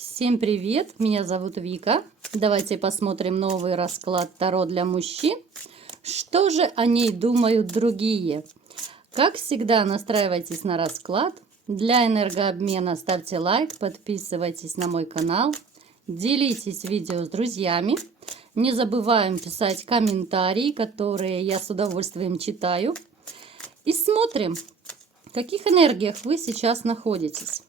Всем привет! Меня зовут Вика. Давайте посмотрим новый расклад Таро для мужчин. Что же о ней думают другие? Как всегда, настраивайтесь на расклад. Для энергообмена ставьте лайк, подписывайтесь на мой канал, делитесь видео с друзьями. Не забываем писать комментарии, которые я с удовольствием читаю. И смотрим, в каких энергиях вы сейчас находитесь.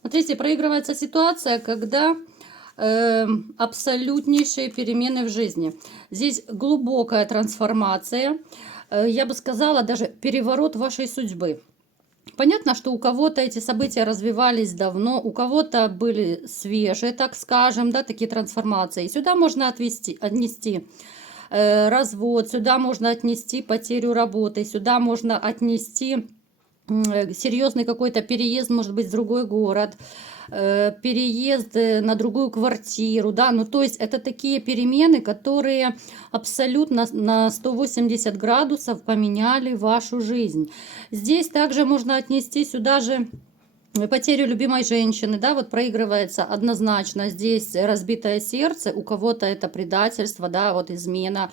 Смотрите, проигрывается ситуация, когда абсолютнейшие перемены в жизни. Здесь глубокая трансформация, я бы сказала, даже переворот вашей судьбы. Понятно, что у кого-то эти события развивались давно, у кого-то были свежие, так скажем, да, такие трансформации. Сюда можно отнести развод, сюда можно отнести потерю работы, сюда можно отнести серьезный какой-то переезд, может быть, в другой город, переезд на другую квартиру, да, ну то есть это такие перемены, которые абсолютно на 180 градусов поменяли вашу жизнь. Здесь также можно отнести сюда же потерю любимой женщины, да, вот проигрывается однозначно здесь разбитое сердце, у кого-то это предательство, да, вот измена.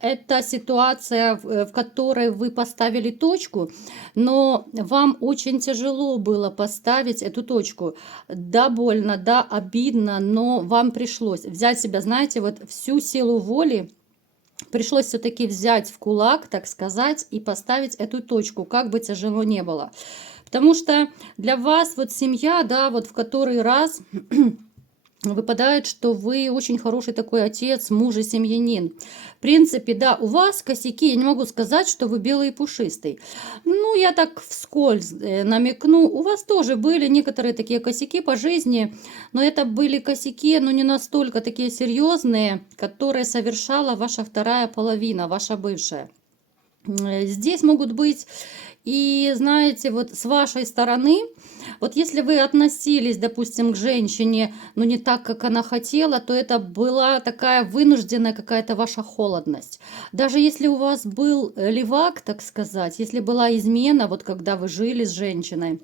Это ситуация, в которой вы поставили точку, но вам очень тяжело было поставить эту точку. Да, больно, да, обидно, но вам пришлось взять себя, знаете, вот всю силу воли. Пришлось все-таки взять в кулак, так сказать, и поставить эту точку, как бы тяжело не было. Потому что для вас вот семья, да, вот в который раз выпадает, что вы очень хороший такой отец, муж и семьянин. В принципе, да, у вас косяки, я не могу сказать, что вы белый и пушистый. Ну, я так вскользь намекну, у вас тоже были некоторые такие косяки по жизни, но это были косяки, но не настолько такие серьезные, которые совершала ваша вторая половина, ваша бывшая. Здесь могут быть и, знаете, вот с вашей стороны, вот если вы относились, допустим, к женщине, ну не так, как она хотела, то это была такая вынужденная какая-то ваша холодность. Даже если у вас был левак, так сказать, если была измена, вот когда вы жили с женщиной,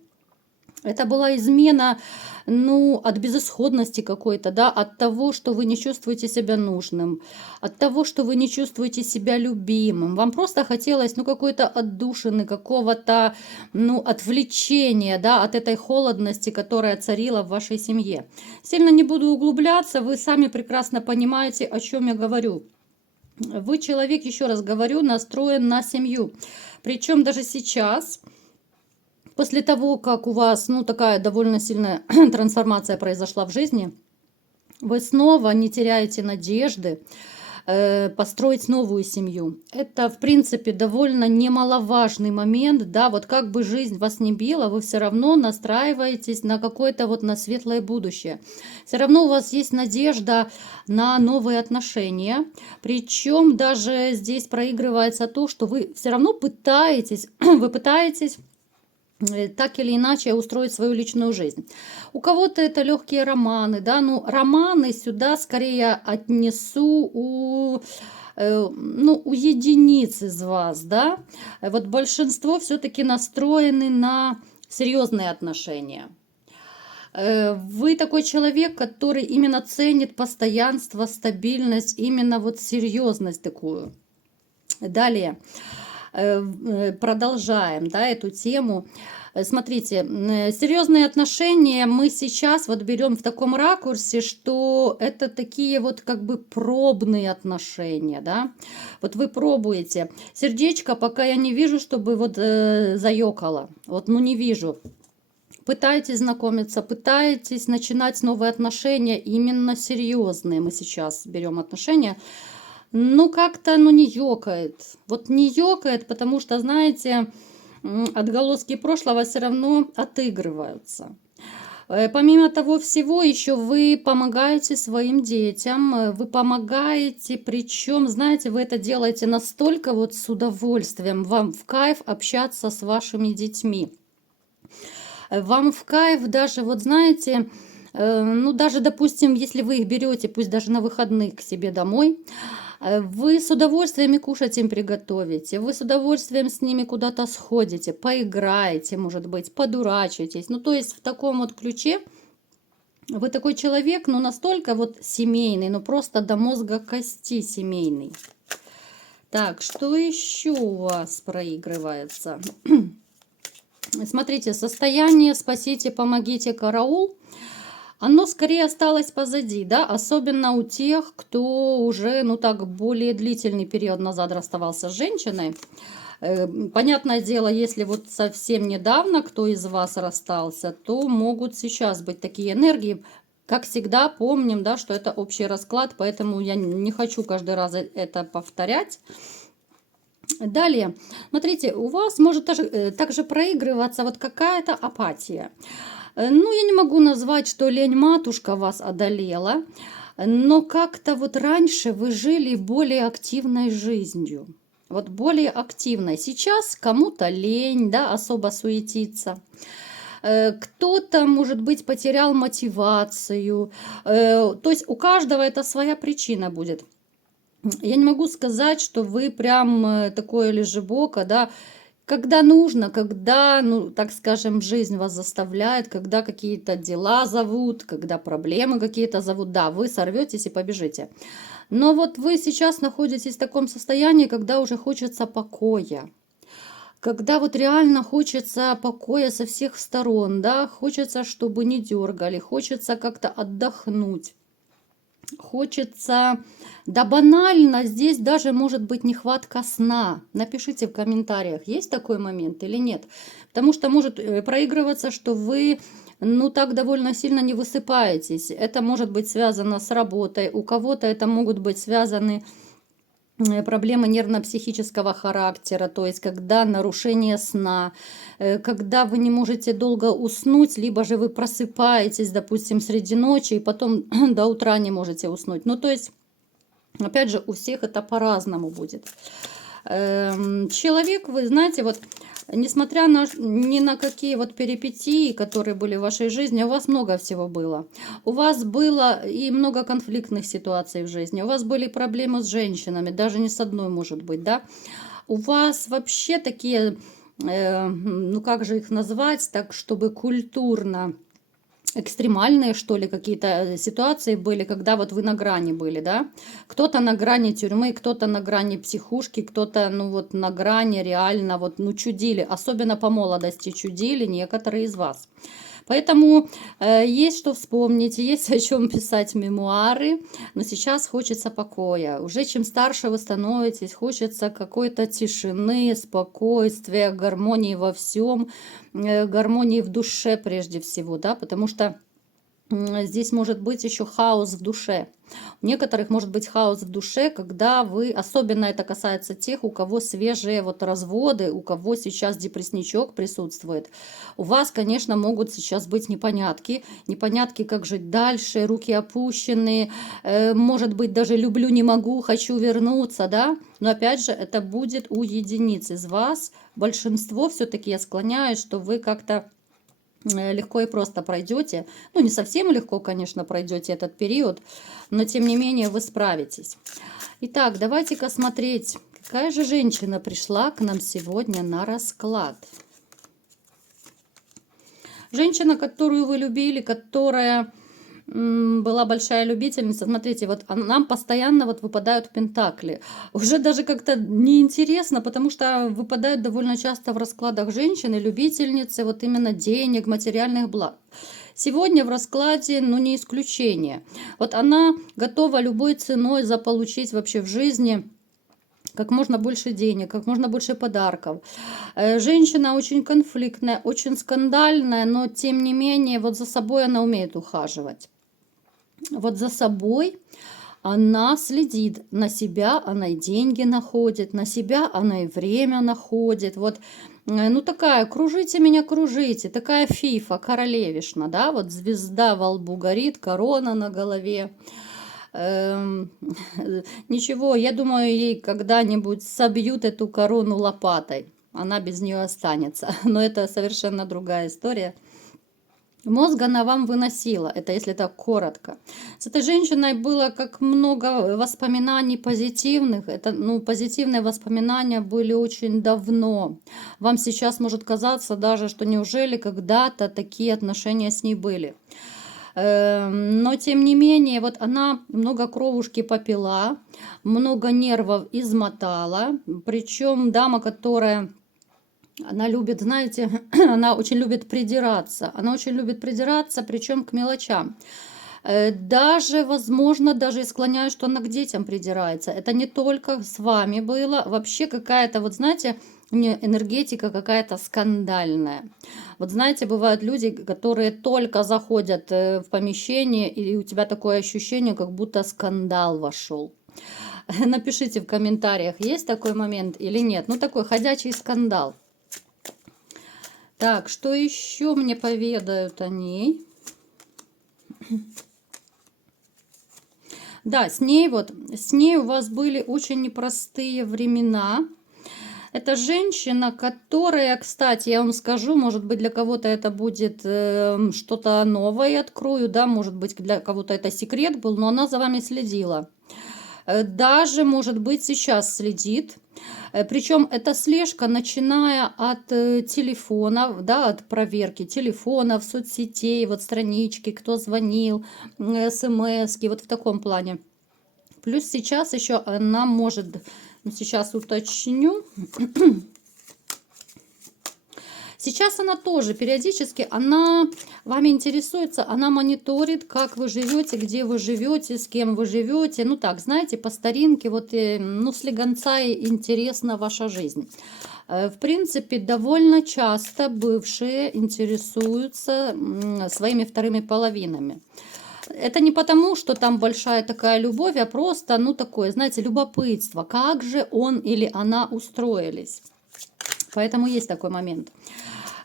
это была измена, ну, от безысходности какой-то, да, от того, что вы не чувствуете себя нужным, от того, что вы не чувствуете себя любимым. Вам просто хотелось, ну, какой-то отдушины, какого-то, ну, отвлечения, да, от этой холодности, которая царила в вашей семье. Сильно не буду углубляться, вы сами прекрасно понимаете, о чем я говорю. Вы человек, еще раз говорю, настроен на семью. Причем даже сейчас... После того, как у вас, ну, такая довольно сильная трансформация произошла в жизни, вы снова не теряете надежды построить новую семью. Это, в принципе, довольно немаловажный момент, да, вот как бы жизнь вас не била, вы все равно настраиваетесь на какое-то вот на светлое будущее. Все равно у вас есть надежда на новые отношения, причем даже здесь проигрывается то, что вы все равно пытаетесь, вы пытаетесь так или иначе устроить свою личную жизнь. У кого-то это легкие романы, да, ну романы сюда скорее отнесу ну, у единиц из вас, да. Вот большинство все-таки настроены на серьезные отношения. Вы такой человек, который именно ценит постоянство, стабильность, именно вот серьезность такую. Далее. Продолжаем, да, эту тему. Смотрите, серьезные отношения мы сейчас вот берем в таком ракурсе, что это такие вот как бы пробные отношения, да. Вот вы пробуете. Сердечко пока я не вижу, чтобы вот заёкало. Вот, ну не вижу. Пытаетесь знакомиться, пытаетесь начинать новые отношения, именно серьезные. Мы сейчас берем отношения. Ну, как-то, ну, не ёкает. Вот не ёкает, потому что, знаете, отголоски прошлого все равно отыгрываются. Помимо того всего, еще вы помогаете своим детям, вы помогаете, причем, знаете, вы это делаете настолько вот с удовольствием, вам в кайф общаться с вашими детьми. Вам в кайф даже, вот знаете, Ну, даже, допустим, если вы их берете, пусть даже на выходных к себе домой, вы с удовольствием и кушать им приготовите, вы с удовольствием с ними куда-то сходите, поиграете, может быть, подурачитесь. Ну, то есть в таком вот ключе вы такой человек, ну, настолько вот семейный, ну, просто до мозга кости семейный. Так, что еще у вас проигрывается? Смотрите, состояние «спасите, помогите, караул», оно скорее осталось позади, да, особенно у тех, кто уже, ну так, более длительный период назад расставался с женщиной. Понятное дело, если вот совсем недавно кто из вас расстался, то могут сейчас быть такие энергии. Как всегда, помним, да, что это общий расклад, поэтому я не хочу каждый раз это повторять. Далее, смотрите, у вас может также проигрываться вот какая-то апатия. Ну, я не могу назвать, что лень-матушка вас одолела, но как-то вот раньше вы жили более активной жизнью. Вот более активной. Сейчас кому-то лень, да, особо суетиться. Кто-то, может быть, потерял мотивацию. То есть у каждого это своя причина будет. Я не могу сказать, что вы прям такое лежебоко, да, когда нужно, когда, ну, так скажем, жизнь вас заставляет, когда какие-то дела зовут, когда проблемы какие-то зовут, да, вы сорветесь и побежите. Но вот вы сейчас находитесь в таком состоянии, когда уже хочется покоя. Когда вот реально хочется покоя со всех сторон, да, хочется, чтобы не дергали, хочется как-то отдохнуть. Хочется, да банально, здесь даже может быть нехватка сна. Напишите в комментариях, есть такой момент или нет. Потому что может проигрываться, что вы, ну так довольно сильно не высыпаетесь. Это может быть связано с работой, у кого-то это могут быть связаны проблемы нервно-психического характера, то есть когда нарушение сна, когда вы не можете долго уснуть, либо же вы просыпаетесь, допустим, среди ночи, и потом до утра не можете уснуть. Ну, то есть, опять же, у всех это по-разному будет. Человек, вы знаете, вот несмотря ни на какие вот перипетии, которые были в вашей жизни, у вас много всего было. У вас было и много конфликтных ситуаций в жизни, у вас были проблемы с женщинами, даже не с одной, может быть, да. У вас вообще такие, ну как же их назвать, так чтобы культурно экстремальные, что ли, какие-то ситуации были, когда вот вы на грани были, да? Кто-то на грани тюрьмы, кто-то на грани психушки, кто-то, ну вот, на грани реально, вот, ну, чудили. Особенно по молодости чудили некоторые из вас. Поэтому есть что вспомнить, есть о чем писать мемуары, но сейчас хочется покоя. Уже чем старше вы становитесь, хочется какой-то тишины, спокойствия, гармонии во всем, гармонии в душе прежде всего, да, потому что здесь может быть еще хаос в душе. У некоторых может быть хаос в душе, когда вы, особенно это касается тех, у кого свежие вот разводы, у кого сейчас депрессничок присутствует. У вас, конечно, могут сейчас быть непонятки. Непонятки, как жить дальше, руки опущены, может быть, даже люблю, не могу, хочу вернуться, да. Но опять же, это будет у единиц из вас. Большинство все-таки я склоняюсь, что вы как-то легко и просто пройдете. Ну, не совсем легко, конечно, пройдете этот период, но тем не менее вы справитесь. Итак, давайте-ка смотреть, какая же женщина пришла к нам сегодня на расклад. Женщина, которую вы любили, которая была большая любительница. Смотрите, вот нам постоянно вот выпадают пентакли. Уже даже как-то неинтересно, потому что выпадают довольно часто в раскладах женщины, любительницы вот именно денег, материальных благ. Сегодня в раскладе, ну, не исключение. Вот она готова любой ценой заполучить вообще в жизни как можно больше денег, как можно больше подарков. Женщина очень конфликтная, очень скандальная, но тем не менее вот за собой она умеет ухаживать. Вот за собой она следит, на себя она и деньги находит, на себя она и время находит. Вот, ну такая, кружите меня, кружите, такая фифа, королевишна, да, вот звезда во лбу горит, корона на голове. Ничего, я думаю, ей когда-нибудь собьют эту корону лопатой, она без нее останется, но это совершенно другая история. Мозг она вам выносила, это если так коротко. С этой женщиной было как много воспоминаний позитивных. Это, ну, позитивные воспоминания были очень давно. Вам сейчас может казаться даже, что неужели когда-то такие отношения с ней были. Но тем не менее, вот она много кровушки попила, много нервов измотала. Причем дама, которая... Она любит, знаете, она очень любит придираться. Она очень любит придираться, причем к мелочам. Даже, возможно, даже и склоняюсь, что она к детям придирается. Это не только с вами было. Вообще какая-то, вот знаете, мне энергетика какая-то скандальная. Вот знаете, бывают люди, которые только заходят в помещение, и у тебя такое ощущение, как будто скандал вошел. Напишите в комментариях, есть такой момент или нет. Ну, такой ходячий скандал. Так, что еще мне поведают о ней? Да, с ней у вас были очень непростые времена. Это женщина, которая, кстати, я вам скажу, может быть, для кого-то это будет что-то новое, открою, да, может быть, для кого-то это секрет был, но она за вами следила. Даже, может быть, сейчас следит. Причем эта слежка, начиная от телефонов, да, от проверки телефонов, соцсетей, вот странички, кто звонил, смски, вот в таком плане. Плюс сейчас еще она может, сейчас уточню. Сейчас она тоже периодически, она вами интересуется, она мониторит, как вы живете, где вы живете, с кем вы живете. Ну так, знаете, по старинке, вот, ну, слегонца интересна ваша жизнь. В принципе, довольно часто бывшие интересуются своими вторыми половинами. Это не потому, что там большая такая любовь, а просто, ну, такое, знаете, любопытство. Как же он или она устроились? Поэтому есть такой момент.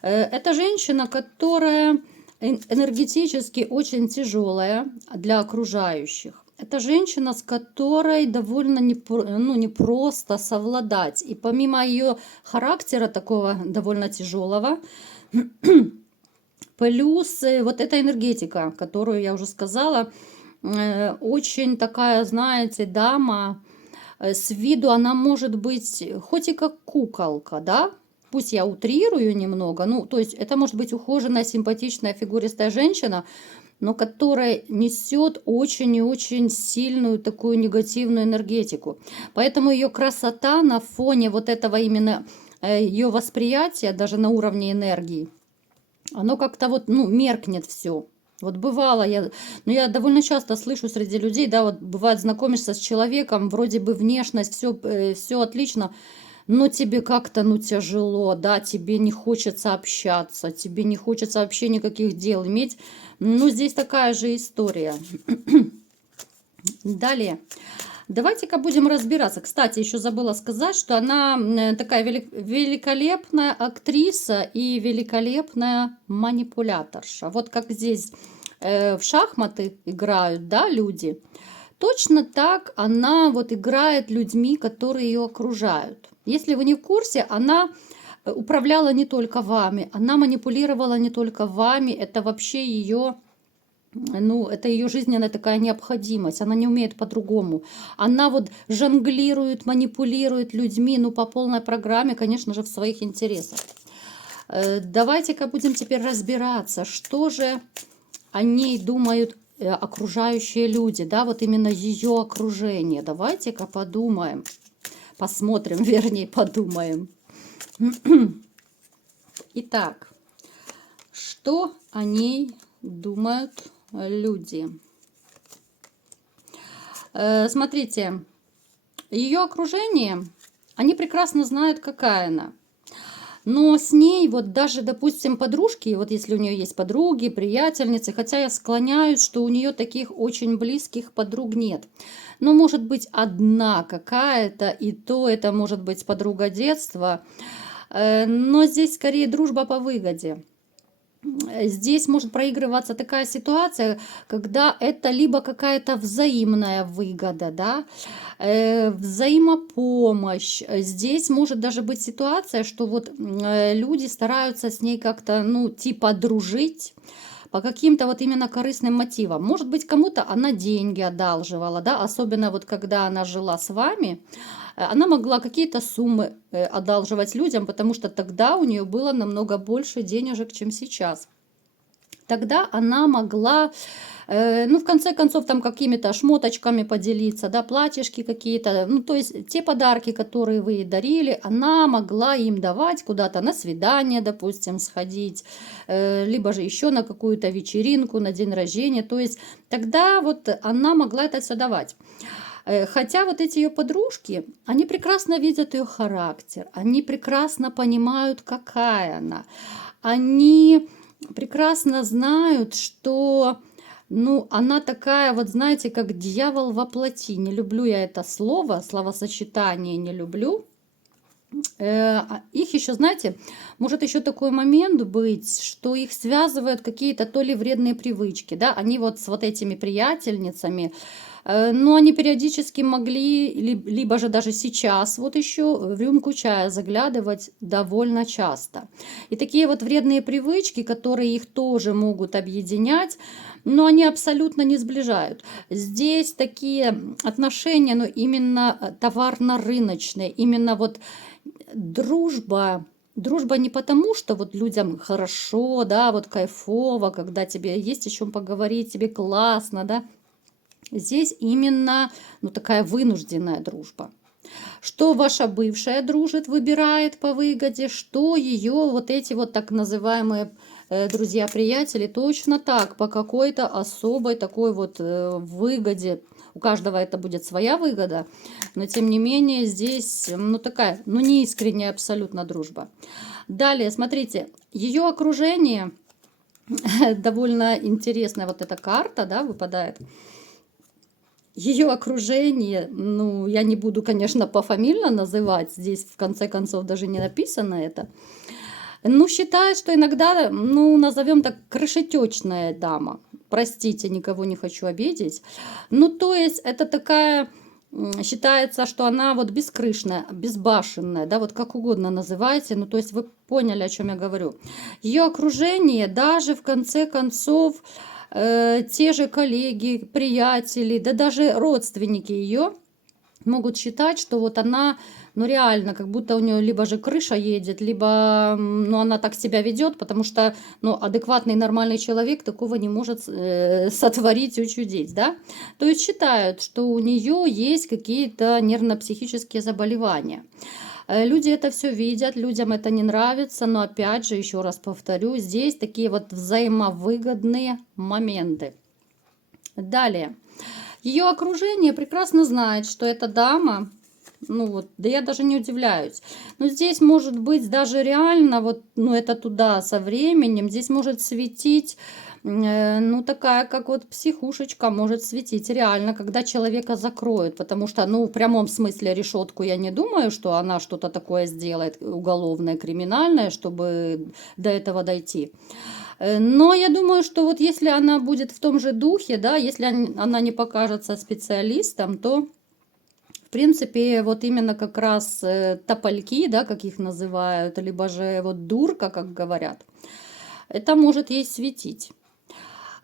Это женщина, которая энергетически очень тяжелая для окружающих. Это женщина, с которой довольно непросто совладать. И помимо ее характера такого довольно тяжелого, плюс вот эта энергетика, которую я уже сказала, очень такая, знаете, дама, с виду она может быть хоть и как куколка, да, пусть я утрирую немного, ну, то есть это может быть ухоженная, симпатичная, фигуристая женщина, но которая несет очень и очень сильную такую негативную энергетику. Поэтому ее красота на фоне вот этого именно ее восприятия, даже на уровне энергии, оно как-то вот, ну, меркнет все. Вот бывало, я довольно часто слышу среди людей, да, вот бывает, знакомишься с человеком, вроде бы внешность, все отлично, но тебе как-то, ну, тяжело, да, тебе не хочется общаться, тебе не хочется вообще никаких дел иметь. Ну, здесь такая же история. Далее. Давайте-ка будем разбираться. Кстати, еще забыла сказать, что она такая великолепная актриса и великолепная манипуляторша. Вот как здесь в шахматы играют, да, люди. Точно так она вот играет людьми, которые ее окружают. Если вы не в курсе, она управляла не только вами, она манипулировала не только вами. Это вообще ее... Ну, это ее жизненная такая необходимость, она не умеет по-другому. Она вот жонглирует, манипулирует людьми, ну, по полной программе, конечно же, в своих интересах. Давайте-ка будем теперь разбираться, что же о ней думают окружающие люди, да, вот именно ее окружение. Давайте-ка подумаем, посмотрим, вернее, подумаем. Итак, что о ней думают люди? Смотрите, ее окружение, они прекрасно знают, какая она. Но с ней вот даже, допустим, подружки, вот если у нее есть подруги, приятельницы, хотя я склоняюсь, что у нее таких очень близких подруг нет. Но может быть одна какая-то, и то это может быть подруга детства. Но здесь скорее дружба по выгоде. Здесь может проигрываться такая ситуация, когда это либо какая-то взаимная выгода, да, взаимопомощь. Здесь может даже быть ситуация, что вот люди стараются с ней как-то, ну, типа дружить, по каким-то вот именно корыстным мотивам. Может быть, кому-то она деньги одалживала, да, особенно вот когда она жила с вами, она могла какие-то суммы одалживать людям, потому что тогда у нее было намного больше денежек, чем сейчас. Тогда она могла, ну, в конце концов, там какими-то шмоточками поделиться, да, платьишки какие-то, ну, то есть те подарки, которые вы ей дарили, она могла им давать куда-то на свидание, допустим, сходить, либо же еще на какую-то вечеринку, на день рождения, то есть тогда вот она могла это все давать. Хотя вот эти ее подружки, они прекрасно видят ее характер, они прекрасно понимают, какая она, они прекрасно знают, что, ну, она такая, вот знаете, как дьявол во плоти. Не люблю я это слово, словосочетание не люблю. Их еще, знаете, может еще такой момент быть, что их связывают какие-то то ли вредные привычки, да, они вот с вот этими приятельницами, но они периодически могли, либо же даже сейчас вот еще в рюмку чая заглядывать довольно часто. И такие вот вредные привычки, которые их тоже могут объединять, но они абсолютно не сближают. Здесь такие отношения, но именно товарно-рыночные, именно вот дружба. Дружба не потому, что вот людям хорошо, да, вот кайфово, когда тебе есть о чем поговорить, тебе классно, да. Здесь именно, ну, такая вынужденная дружба. Что ваша бывшая дружит, выбирает по выгоде, что ее вот эти вот так называемые друзья-приятели точно так, по какой-то особой такой вот выгоде. У каждого это будет своя выгода, но тем не менее здесь, ну, такая, ну, неискренняя абсолютно дружба. Далее, смотрите, ее окружение, довольно интересная вот эта карта, да, выпадает. Ее окружение, ну, я не буду, конечно, пофамильно называть, здесь в конце концов даже не написано это, ну, считает, что иногда, ну, назовем так, крышетечная дама. Простите, никого не хочу обидеть. Ну, то есть это такая, считается, что она вот бескрышная, безбашенная, да, вот как угодно называйте, ну, то есть вы поняли, о чем я говорю. Ее окружение даже в конце концов, те же коллеги, приятели, да даже родственники ее могут считать, что вот она, ну, реально, как будто у нее либо же крыша едет, либо, ну, она так себя ведет, потому что, ну, адекватный нормальный человек такого не может сотворить, учудить, да. То есть считают, что у нее есть какие-то нервно-психические заболевания. Люди это все видят, людям это не нравится, но опять же, еще раз повторю, здесь такие вот взаимовыгодные моменты. Далее. Ее окружение прекрасно знает, что эта дама, ну вот, да я даже не удивляюсь. Но здесь может быть даже реально, вот, ну это туда со временем, здесь может светить, ну такая, как вот психушечка может светить реально, когда человека закроют. Потому что, ну в прямом смысле решетку я не думаю, что она что-то такое сделает уголовное, криминальное, чтобы до этого дойти. Но я думаю, что вот если она будет в том же духе, да, если она не покажется специалистом, то, в принципе, вот именно как раз топольки, да, как их называют, либо же вот дурка, как говорят, это может ей светить.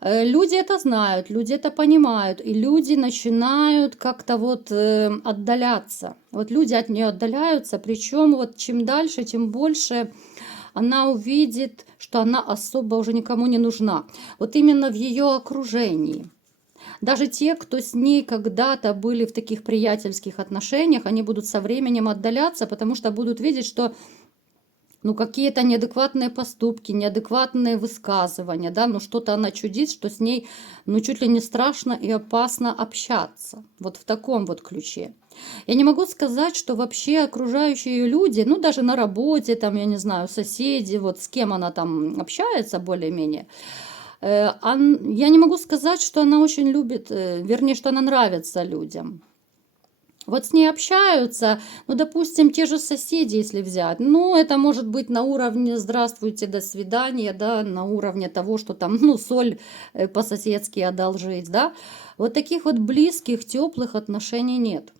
Люди это знают, люди это понимают, и люди начинают как-то вот отдаляться. Вот люди от нее отдаляются, причем вот чем дальше, тем больше она увидит, что она особо уже никому не нужна. Вот именно в ее окружении. Даже те, кто с ней когда-то были в таких приятельских отношениях, они будут со временем отдаляться, потому что будут видеть, что, ну, какие-то неадекватные поступки, неадекватные высказывания, да, ну, что-то она чудит, что с ней, ну, чуть ли не страшно и опасно общаться. Вот в таком вот ключе. Я не могу сказать, что вообще окружающие люди, ну, даже на работе, там, я не знаю, соседи, вот с кем она там общается более-менее, я не могу сказать, что она очень любит, вернее, что она нравится людям. Вот с ней общаются, ну, допустим, те же соседи, если взять, ну, это может быть на уровне «здравствуйте, до свидания», да, на уровне того, что там, ну, соль по-соседски одолжить, да. Вот таких вот близких, теплых отношений нет.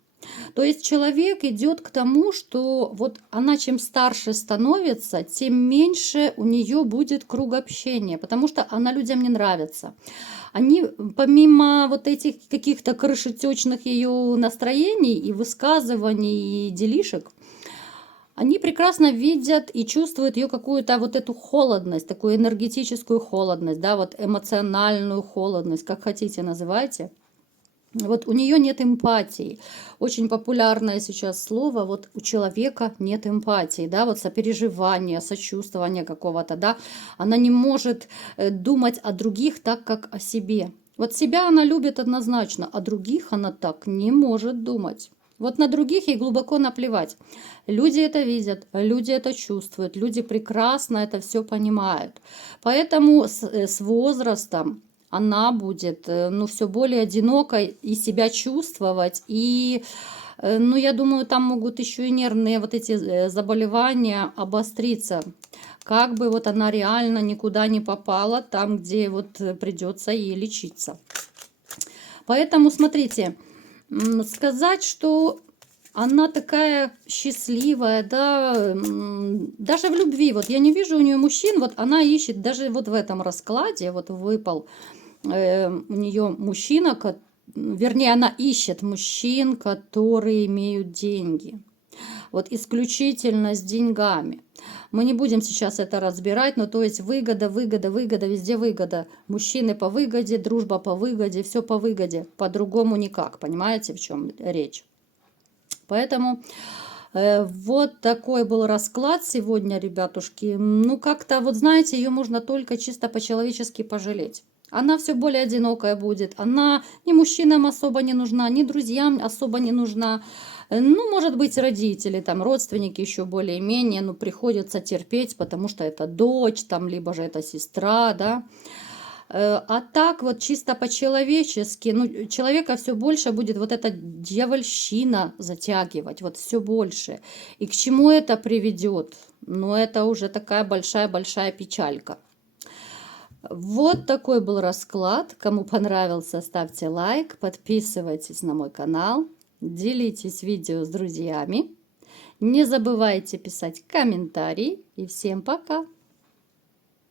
То есть человек идет к тому, что вот она чем старше становится, тем меньше у нее будет круг общения, потому что она людям не нравится. Они, помимо вот этих каких-то крышетечных ее настроений и высказываний, и делишек, они прекрасно видят и чувствуют ее какую-то вот эту холодность, такую энергетическую холодность, да, вот эмоциональную холодность, как хотите называйте. Вот у нее нет эмпатии. Очень популярное сейчас слово, вот у человека нет эмпатии, да, вот сопереживания, сочувствования какого-то, да. Она не может думать о других так, как о себе. Вот себя она любит однозначно, а других она так не может думать. Вот на других ей глубоко наплевать. Люди это видят, люди это чувствуют, люди прекрасно это все понимают. Поэтому с возрастом она будет, ну, все более одинокой и себя чувствовать. И, ну, я думаю, там могут еще и нервные вот эти заболевания обостриться. Как бы вот она реально никуда не попала, там, где вот придется ей лечиться. Поэтому, смотрите, сказать, что она такая счастливая, да, даже в любви. Вот я не вижу у нее мужчин, вот она ищет, даже вот в этом раскладе, вот выпал у нее мужчина, вернее, она ищет мужчин, которые имеют деньги. Вот исключительно с деньгами. Мы не будем сейчас это разбирать, но то есть выгода, выгода, выгода, везде выгода. Мужчины по выгоде, дружба по выгоде, все по выгоде. По-другому никак, понимаете, в чем речь? Поэтому вот такой был расклад сегодня, ребятушки. Ну, как-то, вот знаете, ее можно только чисто по-человечески пожалеть. Она все более одинокая будет. Она ни мужчинам особо не нужна, ни друзьям особо не нужна. Ну, может быть, родители, там, родственники еще более-менее, ну, приходится терпеть, потому что это дочь, там, либо же это сестра, да. А так вот чисто по-человечески, ну, человека все больше будет вот эта дьявольщина затягивать, вот все больше. И к чему это приведет? Ну, это уже такая большая-большая печалька. Вот такой был расклад. Кому понравился, ставьте лайк, подписывайтесь на мой канал, делитесь видео с друзьями. Не забывайте писать комментарии. И всем пока!